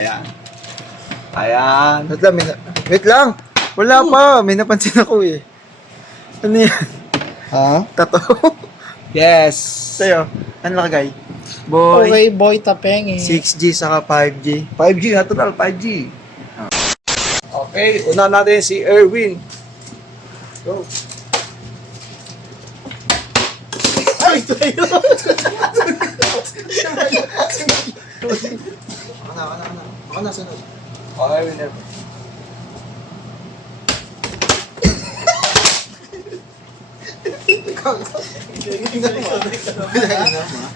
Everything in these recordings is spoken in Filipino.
Ayan. Ayan. Wait lang. Wala pa. May napansin ako eh. Ano yan? Ha? Tato. Yes. Sa'yo. Ano nakagay? Boy. Okay, boy, tapeng eh. 6G saka 5G. 5G, natural, 5G. Okay, una natin si Erwin. Go. Ay, tayo. Ako na, sunod. Okay, Erwin, Erwin.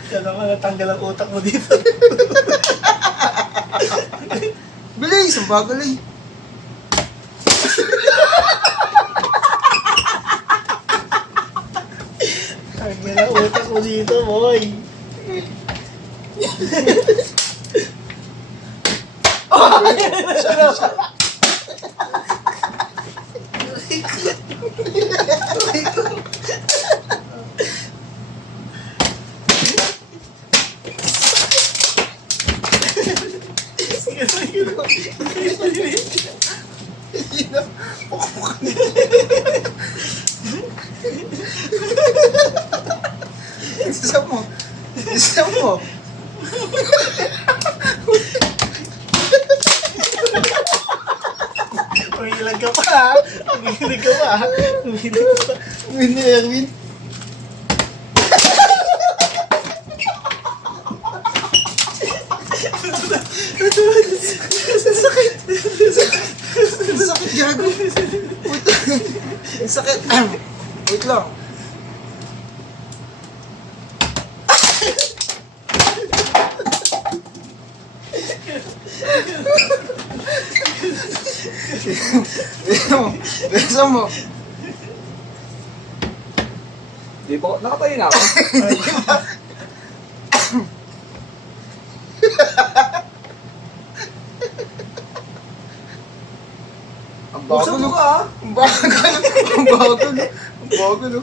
Kaya naman natanggal ang utak mo dito. Bilis! Ang bagal eh. Tanggal ang utak mo dito, boy. Isa mo. Isa mo. Umilag ka pa, ha? Umilag ka pa, ha? Umilag ka pa. Win ni Erwin. Ang sakit gago. Puta. Ang sakit. Wait lang. Bisa mo. Di ba? Nakatayo na ako. Ang bago Usap no. ka, ha? Ang bago no. Ang bago no. Ang bago no.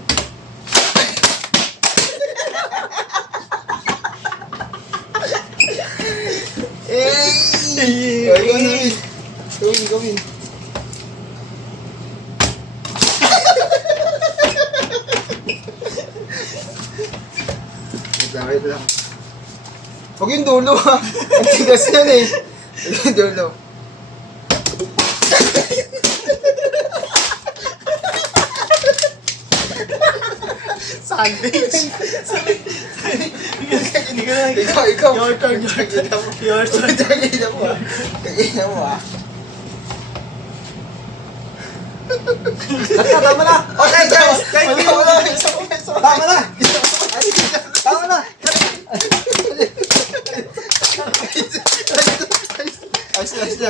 Eh! Gawin. Gawin. Wait lang. Huwag yung dulo ha. Ang tigas yan eh. Huwag yung dulo. Sandwich. Hindi ka na. Ikaw. Your turn, your turn. Your turn. Tagina mo ah. Tagina mo ah. Tama na. Okay, guys. Thank you. Wala. Isa mo. Tama na. Tama na. Ayos na.